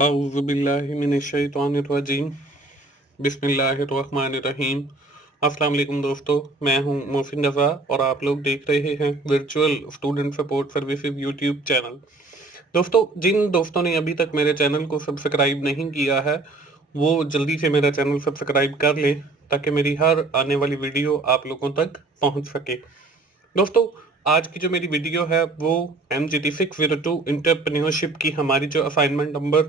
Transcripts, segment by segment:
औज़ुबिल्लाहिमिनश्शैतानिर्रजीम बिस्मिल्लाहिर्रहमानिर्रहीम। अस्सलाम वालेकुम दोस्तों, मैं हूं मोहसिन रज़ा और आप लोग देख रहे हैं virtual student support services YouTube channel. दोस्तों, जिन दोस्तों ने अभी तक मेरे चैनल को सब्सक्राइब नहीं किया है वो जल्दी से मेरा चैनल सब्सक्राइब कर लें ताकि मेरी हर आने वाली वीडियो आप लोगों तक पहुंच सके। दोस्तों, आज की जो मेरी वीडियो है वो MGT602 इंटरप्रेन्योरशिप की हमारी जो असाइनमेंट नंबर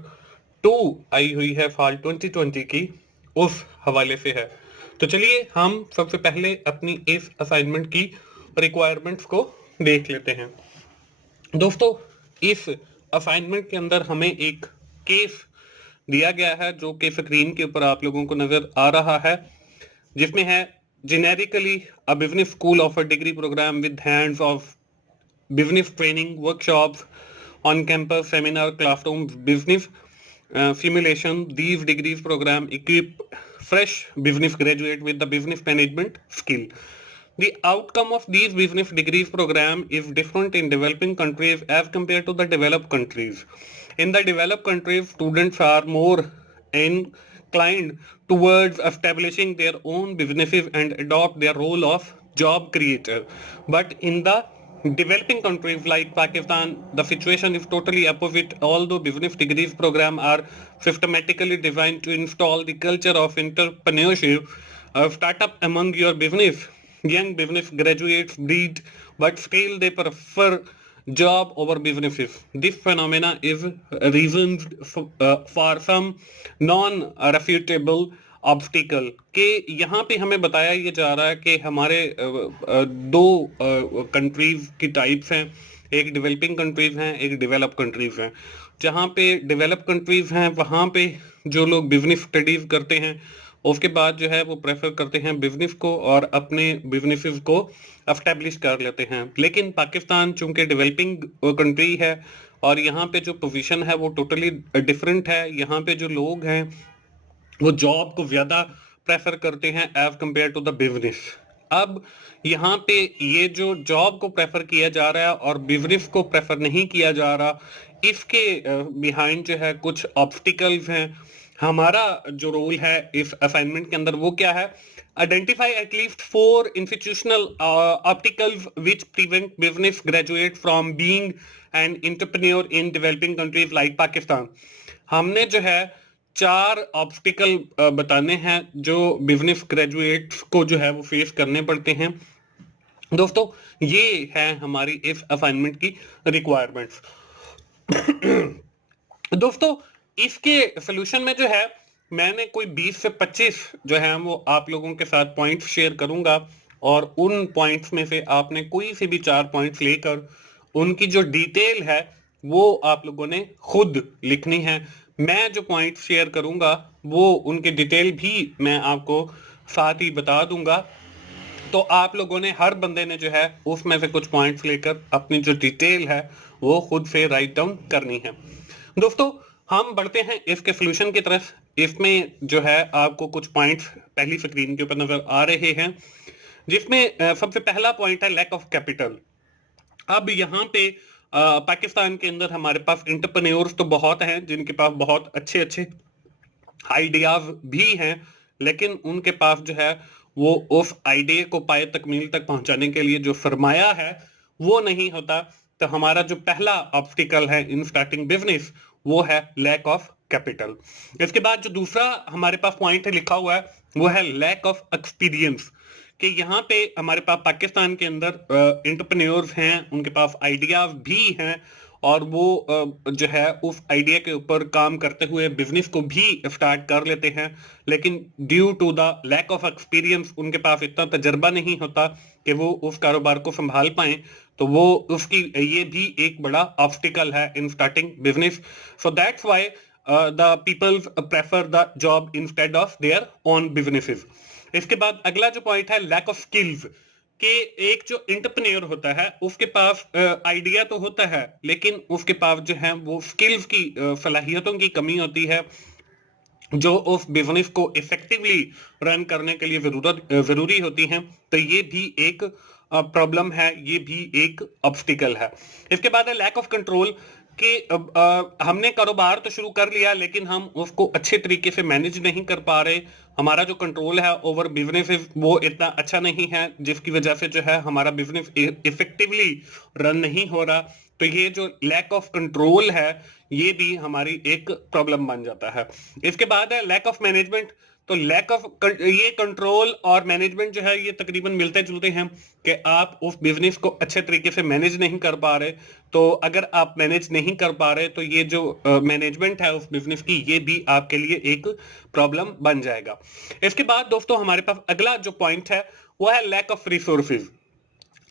2 आई हुई है फॉल 2020 की, उस हवाले से है। तो चलिए हम सबसे पहले अपनी इस असाइनमेंट की रिक्वायरमेंट्स को देख लेते हैं। दोस्तों, इस असाइनमेंट के अंदर हमें एक केस दिया गया है जो कि स्क्रीन के ऊपर आप लोगों को नजर आ रहा है, जिसमें है generically a business school offer degree program with hands of business training workshops on campus seminar classroom business simulation. These degrees program equip fresh business graduate with the business management skill. The outcome of these business degrees program is different in developing countries as compared to the developed countries. In the developed countries, students are more inclined towards establishing their own businesses and adopt their role of job creator. But in the developing countries like Pakistan, the situation is totally opposite. Although business degrees program are systematically designed to install the culture of entrepreneurship, startup among your business, young business graduates breed, but still they prefer job over businesses. This phenomena is reasons for some non-refutable obstacle के यहाँ पे हमें बताया ये जा रहा है कि हमारे दो कंट्रीज की टाइप्स हैं। एक डेवलपिंग कंट्रीज हैं, एक डेवलप कंट्रीज हैं। जहाँ पे डेवलप कंट्रीज हैं वहाँ पे जो लोग बिजनेस स्टडीज करते हैं उसके बाद जो है वो प्रेफर करते हैं बिजनेस को और अपने बिजनेसेस को एस्टेब्लिश कर लेते हैं। लेकिन पाकिस्तान चूंकि डेवलपिंग कंट्री है और यहाँ पे जो पोजीशन है वो टोटली डिफरेंट है। यहाँ पे जो लोग हैं वो जॉब को ज्यादा प्रेफर करते हैं as compared to the business. अब यहाँ पे ये जो जॉब को प्रेफर किया जा रहा है और बिजनेस को प्रेफर नहीं किया जा रहा, इसके बिहाइंड जो है कुछ ऑब्स्टिकल्स हैं। हमारा जो रोल है इस असाइनमेंट के अंदर वो क्या है? Identify at least 4 institutional obstacles which prevent business graduate from being an entrepreneur in developing countries like Pakistan. हमने जो है 4 ऑब्स्टिकल बताने हैं जो बिजनेस ग्रेजुएट्स को जो है वो फेस करने पड़ते हैं। दोस्तों, ये है हमारी इस असाइनमेंट की रिक्वायरमेंट्स। दोस्तों, इसके सोल्यूशन में जो है मैंने कोई 20 से 25 जो है वो आप लोगों के साथ पॉइंट्स शेयर करूंगा और उन पॉइंट्स में से आपने कोई से भी 4 पॉइंट्स लेकर उनकी जो डिटेल है वो आप लोगों ने खुद लिखनी है। मैं जो पॉइंट शेयर करूंगा वो उनकी डिटेल भी मैं आपको साथ ही बता दूंगा। तो आप लोगों ने हर बंदे ने जो है उसमें से कुछ पॉइंट्स लेकर अपनी जो डिटेल है वो खुद से राइट डाउन करनी है। दोस्तों, हम बढ़ते हैं इसके सोल्यूशन की तरफ। इसमें जो है आपको कुछ पॉइंट्स पहली स्क्रीन के ऊपर नजर आ रहे हैं, जिसमें सबसे पहला पॉइंट है लैक ऑफ कैपिटल। अब यहाँ पे पाकिस्तान के अंदर हमारे पास एंटरप्रेन्योर्स तो बहुत हैं जिनके पास बहुत अच्छे अच्छे आइडियाज भी हैं, लेकिन उनके पास जो है वो उस आइडिया को पाए तकमील तक पहुंचाने के लिए जो सरमाया है वो नहीं होता। तो हमारा जो पहला ऑब्स्टिकल है इन स्टार्टिंग बिजनेस वो है लैक ऑफ कैपिटल। इसके बाद जो दूसरा हमारे पास पॉइंट है लिखा हुआ है वो है लैक ऑफ एक्सपीरियंस, कि यहाँ पे हमारे पास पाकिस्तान के अंदर एंटरप्रेन्योर्स हैं, उनके पास आइडियाज भी हैं और वो जो है उस आइडिया के ऊपर काम करते हुए बिजनेस को भी स्टार्ट कर लेते हैं, लेकिन due to the lack of experience उनके पास इतना तजर्बा नहीं होता कि वो उस कारोबार को संभाल पाए। तो वो उसकी ये भी एक बड़ा ऑब्स्टिकल है in starting business. So that's why the peoples prefer the job instead of their own businesses. इसके बाद अगला जो पॉइंट है लैक ऑफ स्किल्स, कि एक जो एंटरप्रेन्योर होता है उसके पास आइडिया तो होता है लेकिन उसके पास जो है वो स्किल्स की सलाहियतों की कमी होती है जो उस बिजनेस को इफेक्टिवली रन करने के लिए जरूरी होती हैं। तो ये भी एक प्रॉब्लम है, ये भी एक ऑब्स्टिकल है। इसके बाद है लैक ऑफ कंट्रोल, कि हमने कारोबार तो शुरू कर लिया लेकिन हम उसको अच्छे तरीके से मैनेज नहीं कर पा रहे। हमारा जो कंट्रोल है ओवर बिजनेस वो इतना अच्छा नहीं है, जिसकी वजह से जो है हमारा बिजनेस इफेक्टिवली रन नहीं हो रहा। तो ये जो लैक ऑफ कंट्रोल है ये भी हमारी एक प्रॉब्लम बन जाता है। इसके बाद है लैक ऑफ मैनेजमेंट। तो लैक ऑफ ये कंट्रोल और मैनेजमेंट जो है ये तकरीबन मिलते जुलते हैं कि आप उस बिजनेस को अच्छे तरीके से मैनेज नहीं कर पा रहे। तो अगर आप मैनेज नहीं कर पा रहे तो ये जो मैनेजमेंट है उस बिजनेस की ये भी आपके लिए एक प्रॉब्लम बन जाएगा। इसके बाद दोस्तों हमारे पास अगला जो पॉइंट है वो है लैक ऑफ रिसोर्सेज।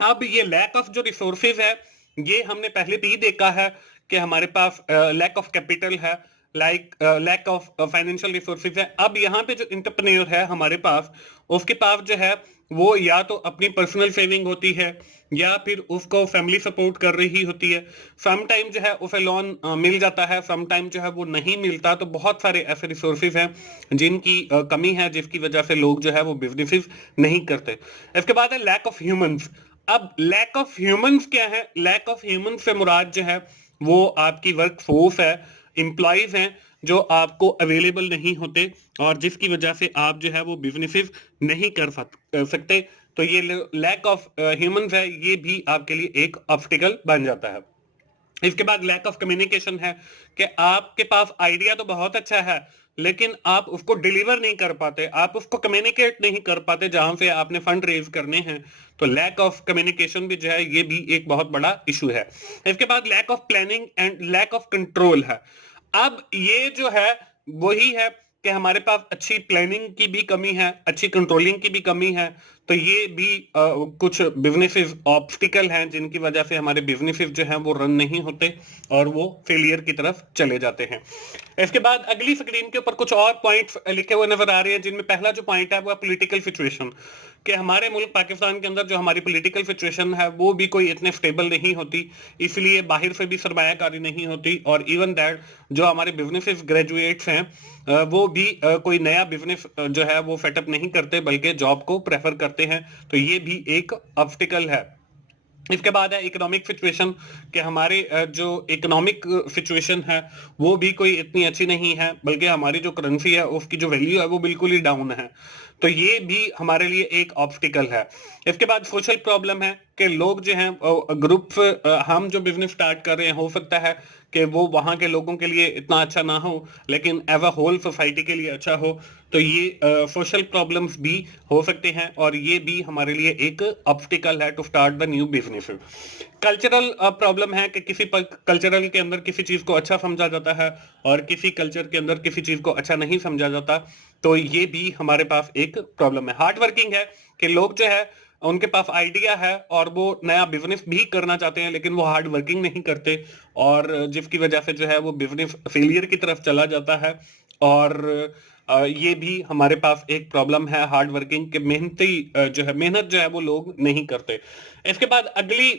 अब ये लैक ऑफ जो रिसोर्सेज है ये हमने पहले भी देखा है कि हमारे पास लैक ऑफ कैपिटल है, लैक ऑफ फाइनेंशियल रिसोर्सेज है। अब यहाँ पे जो इंटरप्रेन्योर है हमारे पास, उसके पास जो है वो या तो अपनी पर्सनल सेविंग होती है या फिर उसको फैमिली सपोर्ट कर रही होती है। सम टाइम जो है उसे लोन मिल जाता है, सम टाइम जो है वो नहीं मिलता। तो बहुत सारे ऐसे रिसोर्सेज हैं जिनकी कमी है, जिसकी वजह से लोग जो है वो बिजनेसेस नहीं करते। इसके बाद है लैक ऑफ ह्यूमंस। अब लैक ऑफ ह्यूमंस क्या है? लैक ऑफ ह्यूमंस से मुराद जो है वो आपकी वर्क फोर्स है, एम्प्लॉइज हैं जो आपको अवेलेबल नहीं होते और जिसकी वजह से आप जो है वो बिजनेसेस नहीं कर सकते। तो ये लैक ऑफ ह्यूमंस है, ये भी आपके लिए एक ऑब्स्टिकल बन जाता है। इसके बाद लैक ऑफ कम्युनिकेशन है कि आपके पास आइडिया तो बहुत अच्छा है लेकिन आप उसको डिलीवर नहीं कर पाते, आप उसको कम्युनिकेट नहीं कर पाते जहां से आपने फंड रेज करने हैं। तो लैक ऑफ कम्युनिकेशन भी जो है ये भी एक बहुत बड़ा इशू है। इसके बाद lack of planning and lack of control है। अब ये जो है वही है कि हमारे पास अच्छी प्लानिंग की भी कमी है, अच्छी कंट्रोलिंग की भी कमी है। तो ये भी कुछ बिजनेसेस ऑब्स्टिकल हैं जिनकी वजह से हमारे बिजनेसेस जो हैं वो रन नहीं होते और वो फेलियर की तरफ चले जाते हैं। इसके बाद अगली स्क्रीन के ऊपर कुछ और पॉइंट्स लिखे हुए नजर आ रहे हैं, जिनमें पहला जो पॉइंट है वो है पॉलिटिकल सिचुएशन। कि हमारे मुल्क पाकिस्तान के अंदर जो हमारी पॉलिटिकल सिचुएशन है वो भी कोई इतने स्टेबल नहीं होती, इसलिए बाहर से भी सरमायाकारी नहीं होती। और इवन दैट जो हमारे बिजनेसेस ग्रेजुएट्स हैं वो भी कोई नया बिजनेस जो है वो सेटअप नहीं करते बल्कि जॉब को प्रेफर करते हैं। तो ये भी एक ऑब्स्टिकल है। इसके बाद है इकोनॉमिक सिचुएशन कि हमारे जो इकोनॉमिक सिचुएशन है वो भी कोई इतनी अच्छी नहीं है, बल्कि हमारी जो करेंसी है उसकी जो वैल्यू है वो बिल्कुल ही डाउन है। तो ये भी हमारे लिए एक ऑब्स्टिकल है। इसके बाद सोशल प्रॉब्लम है कि लोग जो हैं ग्रुप, हम जो बिजनेस स्टार्ट कर रहे हैं हो सकता है कि वो वहां के लोगों के लिए इतना अच्छा ना हो लेकिन एज अ होल सोसाइटी के लिए अच्छा हो। तो ये सोशल प्रॉब्लम्स भी हो सकते हैं और ये भी हमारे लिए एक ऑब्स्टिकल है to start the new business. Cultural problem है कि किसी कल्चरल के अंदर किसी चीज को अच्छा समझा जाता है और किसी कल्चर के अंदर किसी चीज को अच्छा नहीं समझा जाता। तो ये भी हमारे पास एक प्रॉब्लम है। हार्ड वर्किंग है कि लोग जो है उनके पास आइडिया है और वो नया बिजनेस भी करना चाहते हैं लेकिन वो हार्ड वर्किंग नहीं करते और जिसकी वजह से जो है वो बिजनेस फेलियर की तरफ चला जाता है। और ये भी हमारे पास एक प्रॉब्लम है हार्ड वर्किंग के, मेहनती जो है मेहनत जो है वो लोग नहीं करते। इसके बाद अगली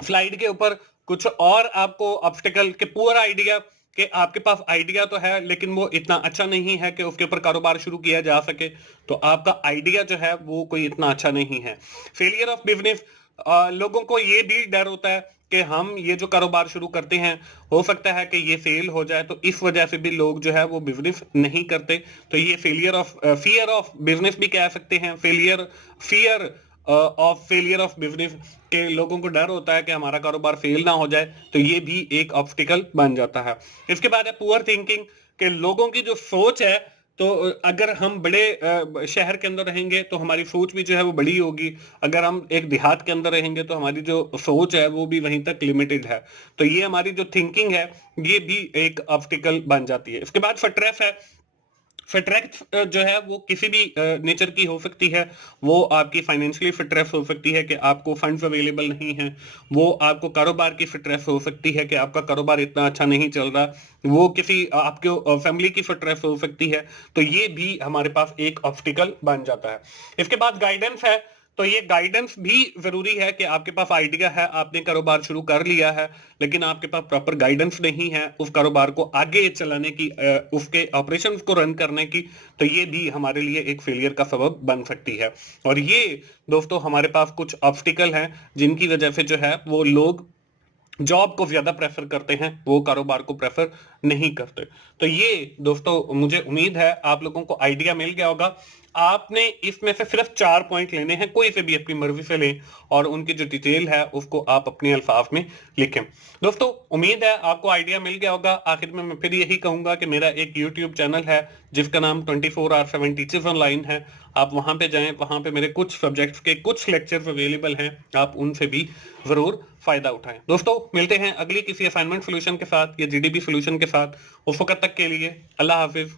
स्लाइड के ऊपर कुछ और आपको ऑब्स्टिकल के पुअर आइडिया, कि आपके पास आइडिया तो है लेकिन वो इतना अच्छा नहीं है कि उसके ऊपर कारोबार शुरू किया जा सके। तो आपका आइडिया जो है वो कोई इतना अच्छा नहीं है। फेलियर ऑफ बिजनेस, लोगों को ये भी डर होता है कि हम ये जो कारोबार शुरू करते हैं हो सकता है कि ये फेल हो जाए, तो इस वजह से भी लोग जो है वो बिजनेस नहीं करते। तो ये failure of fear of business भी कह सकते हैं। Fear of failure of business के लोगों को डर होता है कि हमारा कारोबार फेल ना हो जाए, तो ये भी एक ऑब्स्टिकल बन जाता है। इसके बाद है पुअर थिंकिंग, के लोगों की जो सोच है, तो अगर हम बड़े शहर के अंदर रहेंगे तो हमारी सोच भी जो है वो बड़ी होगी, अगर हम एक देहात के अंदर रहेंगे तो हमारी जो सोच है वो भी वहीं तक लिमिटेड है। तो ये हमारी जो थिंकिंग है ये भी एक ऑब्स्टिकल बन जाती है। इसके बाद फट्रेफ है। फिटरेक्स जो है वो किसी भी नेचर की हो सकती है। वो आपकी फाइनेंशियली फिटरेस हो सकती है कि आपको फंड्स अवेलेबल नहीं है, वो आपको कारोबार की फिटरेस हो सकती है कि आपका कारोबार इतना अच्छा नहीं चल रहा, वो किसी आपके फैमिली की फिटरेस हो सकती है। तो ये भी हमारे पास एक ऑब्स्टिकल बन जाता है। इसके बाद गाइडेंस है। तो ये गाइडेंस भी जरूरी है कि आपके पास आइडिया है, आपने कारोबार शुरू कर लिया है लेकिन आपके पास प्रॉपर गाइडेंस नहीं है उस कारोबार को आगे चलाने की, उसके ऑपरेशंस को रन करने की। तो ये भी हमारे लिए एक फेलियर का सबब बन सकती है। और ये दोस्तों हमारे पास कुछ ऑब्स्टिकल हैं जिनकी वजह से जो है वो लोग जॉब को ज़्यादा प्रेफ़र करते हैं, वो कारोबार को प्रेफ़र नहीं करते। तो ये दोस्तों मुझे उम्मीद है आप लोगों को आइडिया मिल गया होगा। आपने इसमें से सिर्फ़ 4 पॉइंट लेने हैं, कोई से भी अपनी मर्ज़ी से लें और उनकी जो डिटेल है उसको आप अपने अल्फ़ाज़ में लिखें। दोस्तों उम्मीद है आपको आइडिया मिल गया होगा। आखिर में मैं फिर यही कहूँगा कि मेरा एक यूट्यूब चैनल है जिसका नाम 24 आवर 7 टीचर्स ऑनलाइन है। आप वहाँ पे जाएँ, वहाँ पे मेरे कुछ सब्जेक्ट्स के कुछ लेक्चर्स अवेलेबल हैं, आप उनसे भी ज़रूर फ़ायदा उठाएँ। दोस्तों मिलते हैं अगली किसी असाइनमेंट सॉल्यूशन के साथ या जीडीपी सॉल्यूशन के साथ। उस वक़्त तक के लिए अल्लाह हाफ़िज़।